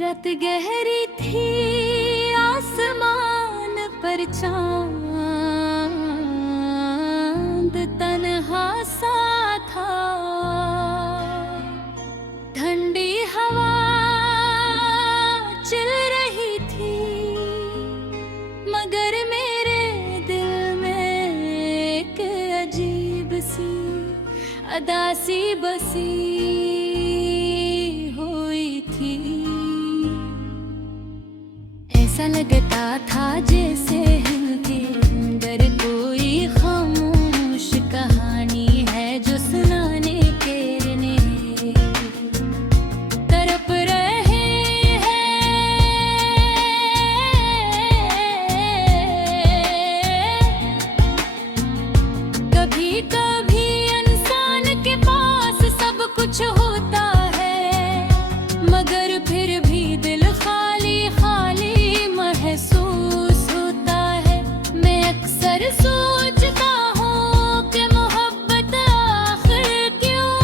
रात गहरी थी, आसमान पर चांद तन्हा सा था। ठंडी हवा चल रही थी, मगर मेरे दिल में एक अजीब सी अदासी बसी हुई थी। ऐसा लगता था जैसे हिंदी अंदर कोई खामोश कहानी है जो सुनाने के लिए तड़प रहे हैं। कभी कभी इंसान के पास सब कुछ होता है, मगर फिर भी दिल खाली खाली महसूस होता है। मैं अक्सर सोचता हूँ कि मोहब्बत आखिर क्यों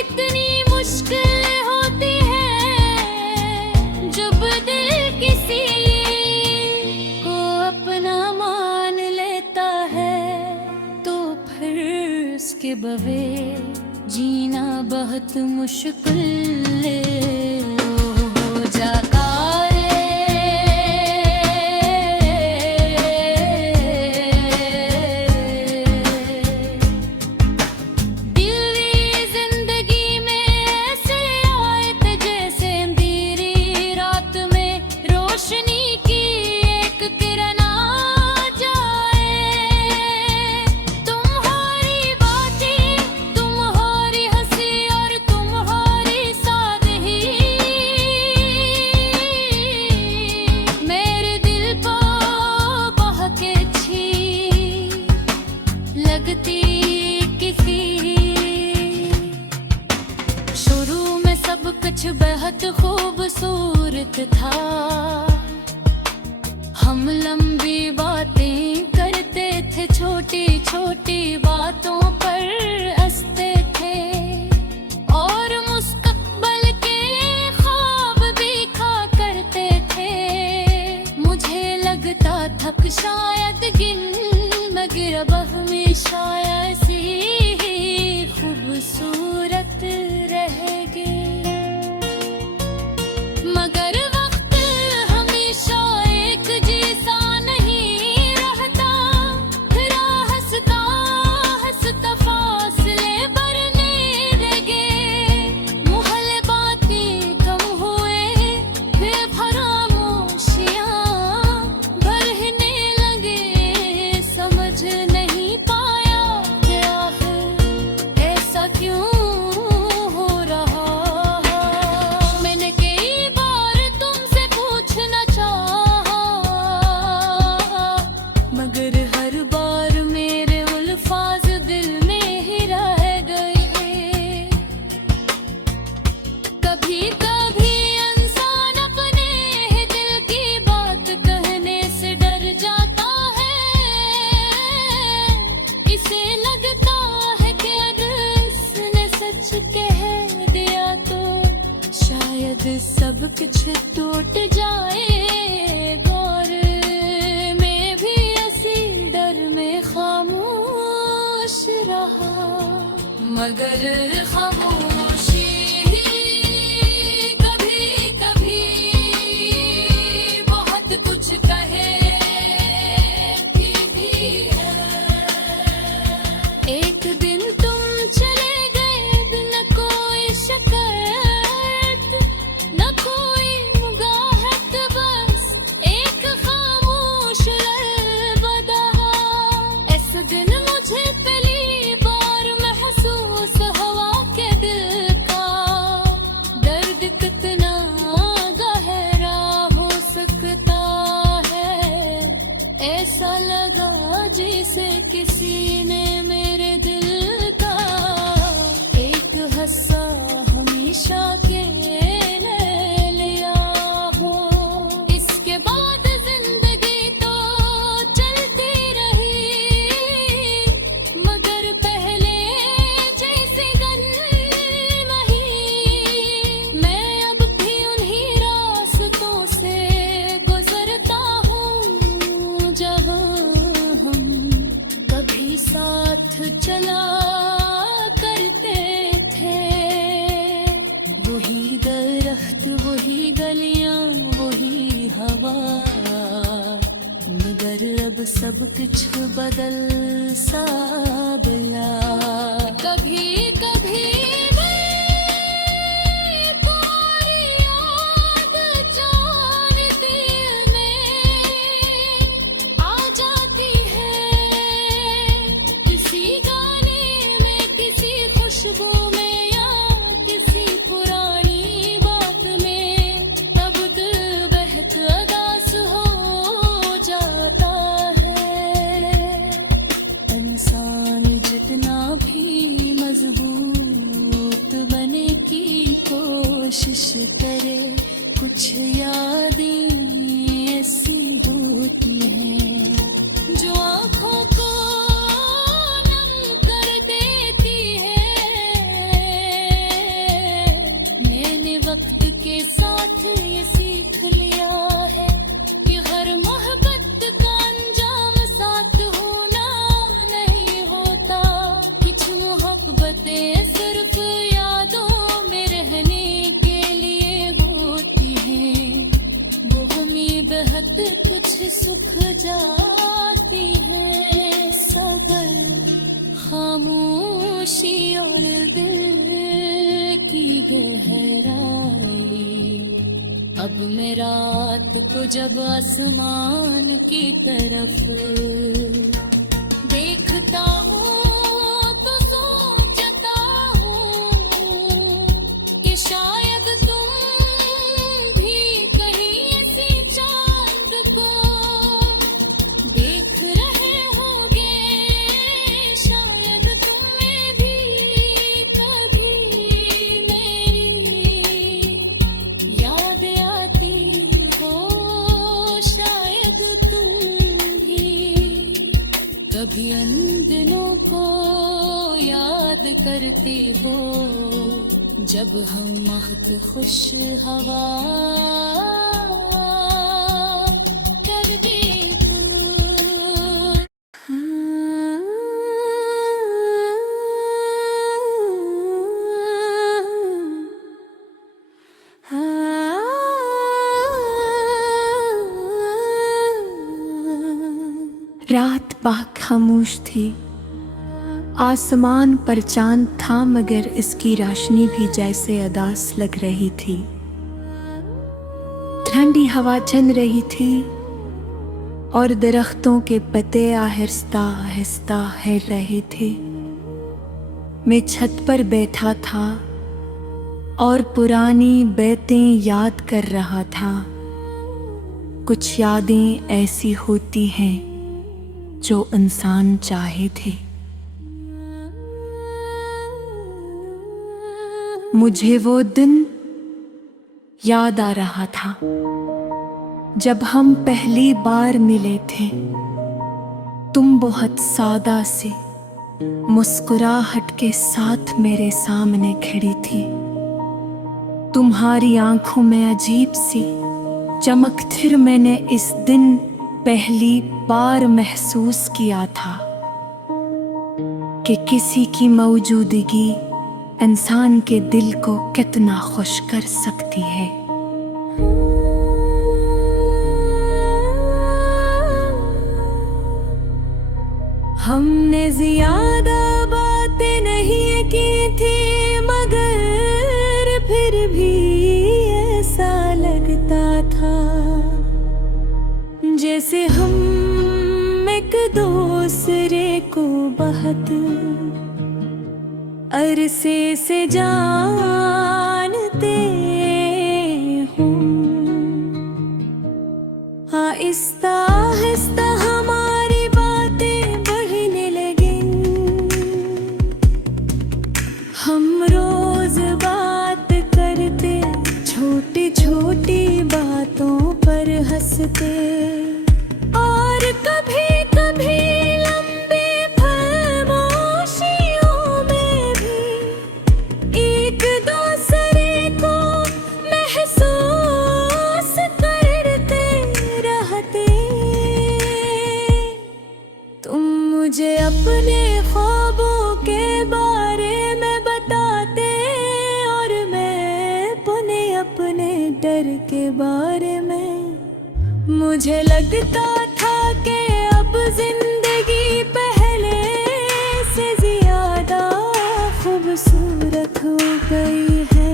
इतनी मुश्किल होती है। जब दिल किसी को अपना मान लेता है तो फिर उसके बगैर जीना बहुत मुश्किल हो जाता। शुरू में सब कुछ बेहद खूबसूरत था। हम लंबी बातें करते थे, छोटी छोटी बातों पर हंसते थे और मुस्तकबिल के ख्वाब भी खा करते थे। मुझे लगता था कि शायद गिन मगर अब हमेशा ऐसी खूबसूरत रहेगी। मगर वक्त हमेशा एक जैसा नहीं रहता, हंसता हंसता फासले बढ़ने लगे। मुहल्ले बातें कम हुए, फिर खामोशियां बढ़ने लगे। समझ नहीं पाया कि आखिर ऐसा क्यों हो रहा। मैंने कई बार तुमसे पूछना चाहा, मगर हर बार मेरे अल्फाज दिल में ही रह गए। कभी कभी इंसान अपने ही दिल की बात कहने से डर जाता है। इसे लगता है कि अगर इसने सच कह दिया तो शायद सब कुछ टूट जाए। गौर में भी ऐसी डर में खामोश रहा, मगर खामोशी कभी कभी बहुत कुछ कहे भी है। एक दिन तुम चले गए बिना कोई शिकायत, न कोई मुगाहत, बस एक खामोश अलविदा। ऐसा दिन मुझे पहली बार महसूस हुआ के दिल का दर्द कितना गहरा हो सकता है। ऐसा लगा जैसे किसी ने मेरे दिल का एक हिस्सा हमेशा के ले लिया हो। इसके बाद जिंदगी तो चलती रही, मगर पहले जैसी गन नहीं। मैं अब भी उन्हीं रास्तों से गुजरता हूँ जहाँ हम कभी साथ चला करते थे। वही दरख्त, वही गलियां, वही हवा, मगर अब सब कुछ बदल सा गया। कभी कभी तुम्हारी याद जान दिल में आ जाती है। किसी गाने में, किसी खुशबू में, या किसी पुरानी बात में, तब दिल बहक अदास हो जाता है। इंसान जितना भी मजबूत बने की कोशिश करे, कुछ यादें ऐसी होती हैं जो आँखों को नम कर देती है। मैंने वक्त के साथ ये सीख लिया है कि हर मोहब्बत का अंजाम साथ होना नहीं होता। कुछ मोहब्बतें सिर्फ यादों में रहने के लिए होती हैं, वो हमें बेहद कुछ सुख जाती है। सबर, खामोशी और दिल की गहराई। अब मैं रात को जब आसमान की तरफ देखता हूँ तो सोचता हूँ कि शायद तुम भी कहीं इसी चांद को देख रहे होगे। शायद तुम्हें भी कभी मेरी याद आती हो। शायद तुम भी कभी उन दिनों को याद करते हो जब हम महक खुश हवा करते हो। रात खामोश थी, आसमान पर चांद था, मगर इसकी रोशनी भी जैसे उदास लग रही थी। ठंडी हवा चल रही थी और दरख्तों के पत्ते आहिस्ता आहिस्ता हिल रहे थे। मैं छत पर बैठा था और पुरानी बातें याद कर रहा था। कुछ यादें ऐसी होती हैं जो इंसान चाहे थे। मुझे वो दिन याद आ रहा था जब हम पहली बार मिले थे। तुम बहुत सादा सी मुस्कुराहट के साथ मेरे सामने खड़ी थी। तुम्हारी आंखों में अजीब सी चमक थी। मैंने इस दिन पहली बार महसूस किया था कि किसी की मौजूदगी इंसान के दिल को कितना खुश कर सकती है। हमने ज्यादा बातें नहीं की थी, मगर फिर भी ऐसा लगता था जैसे हम एक दूसरे को बहुत अरसे से जानते हूँ। आहिस्ता आहिस्ता हमारी बातें मुझे अपने ख्वाबों के बारे में बताते और मैं पुनः अपने डर के बारे में। मुझे लगता था कि अब जिंदगी पहले से ज्यादा खूबसूरत हो गई है।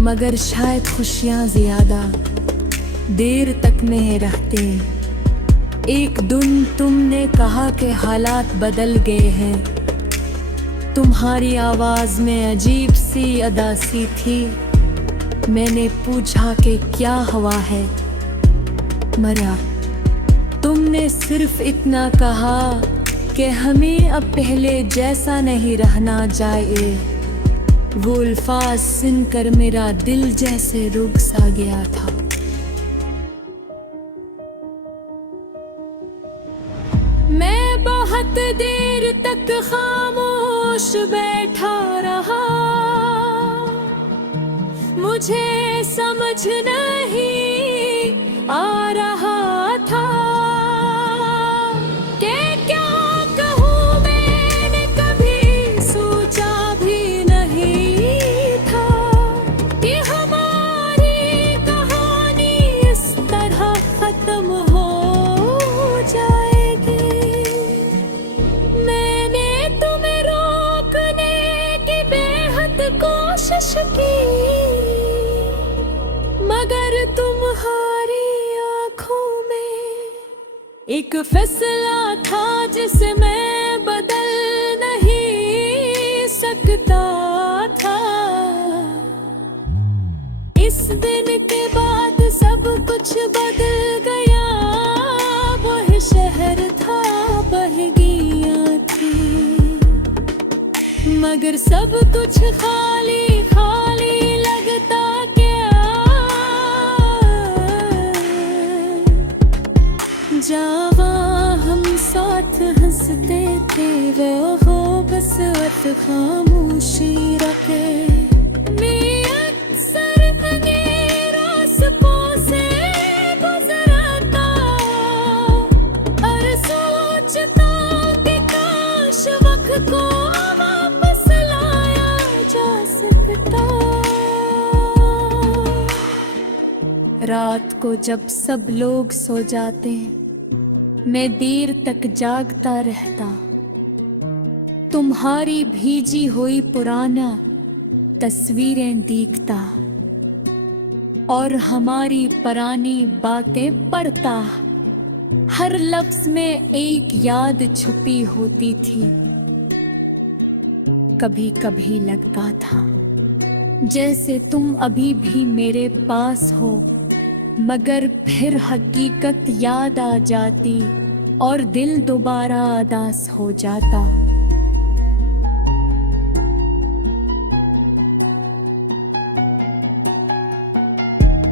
मगर शायद खुशियाँ ज्यादा देर तक नहीं रहते। एक दिन तुमने कहा कि हालात बदल गए हैं। तुम्हारी आवाज में अजीब सी अदासी थी। मैंने पूछा कि क्या हुआ है। मरा। तुमने सिर्फ इतना कहा कि हमें अब पहले जैसा नहीं रहना चाहिए। वो अल्फाज सुनकर मेरा दिल जैसे रुक सा गया था। मैं बहुत देर तक खामोश बैठा रहा। मुझे समझ नहीं आ रहा था कि क्या कहूँ। मैंने कभी सोचा भी नहीं था कि हमारी कहानी इस तरह खत्म हो जाएगी। मैंने तुम्हें रोकने की बेहद कोशिश की, मगर तुम्हारी आंखों में एक फैसला था जिसे मैं बदल नहीं सकता था। इस दिन के बाद सब कुछ बदल गया। वह शहर था, बहगियां थी, मगर सब कुछ खाली खाली लगता गया। जहाँ हम साथ हंसते थे वो बस अब खामोशी रखे। मैं अक्सर अंधेरों से गुजरता और सोचता कि काश वक्त को वापस लाया जा सकता। रात को जब सब लोग सो जाते मैं देर तक जागता रहता। तुम्हारी भीजी हुई पुराना तस्वीरें देखता और हमारी पुरानी बातें पढ़ता। हर लफ्ज में एक याद छुपी होती थी। कभी कभी लगता था जैसे तुम अभी भी मेरे पास हो, मगर फिर हकीकत याद आ जाती और दिल दोबारा उदास हो जाता।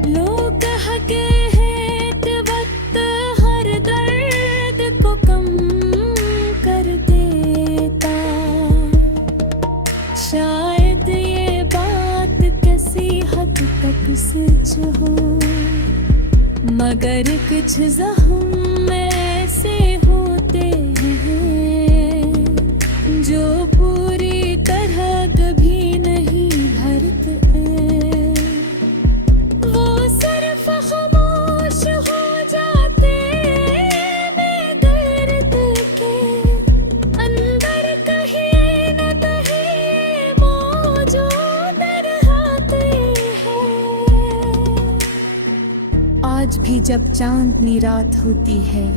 लोग कहते हैं कि वक्त हर दर्द को कम कर देता। शायद ये बात किसी हद तक सच हो, मगर कुछ ज़ख्म ऐसे होते हैं जो पूरी तरह कभी नहीं भरते। वो सिर्फ खामोश हो जाते मैं दर्द के अंदर कहीं न कहीं मौजूद रहते हैं। आज भी जब चांदनी रात होती है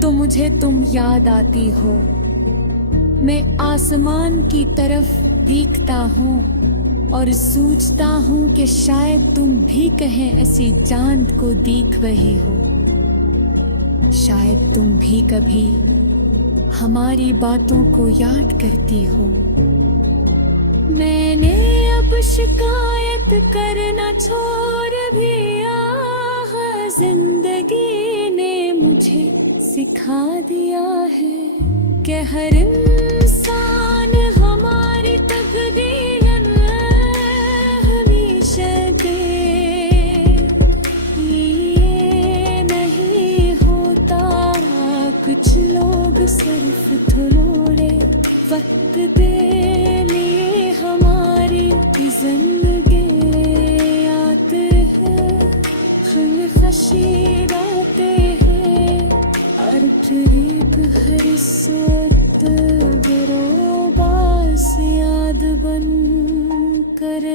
तो मुझे तुम याद आती हो। मैं आसमान की तरफ देखता हूँ और सोचता हूँ कि शायद तुम भी कहीं ऐसी चांद को देख रही हो। शायद तुम भी कभी हमारी बातों को याद करती हो। मैंने अब शिकायत करना छोड़ दिया। जिंदगी ने मुझे सिखा दिया है कि हर इंसान हमारी तकदीर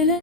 ल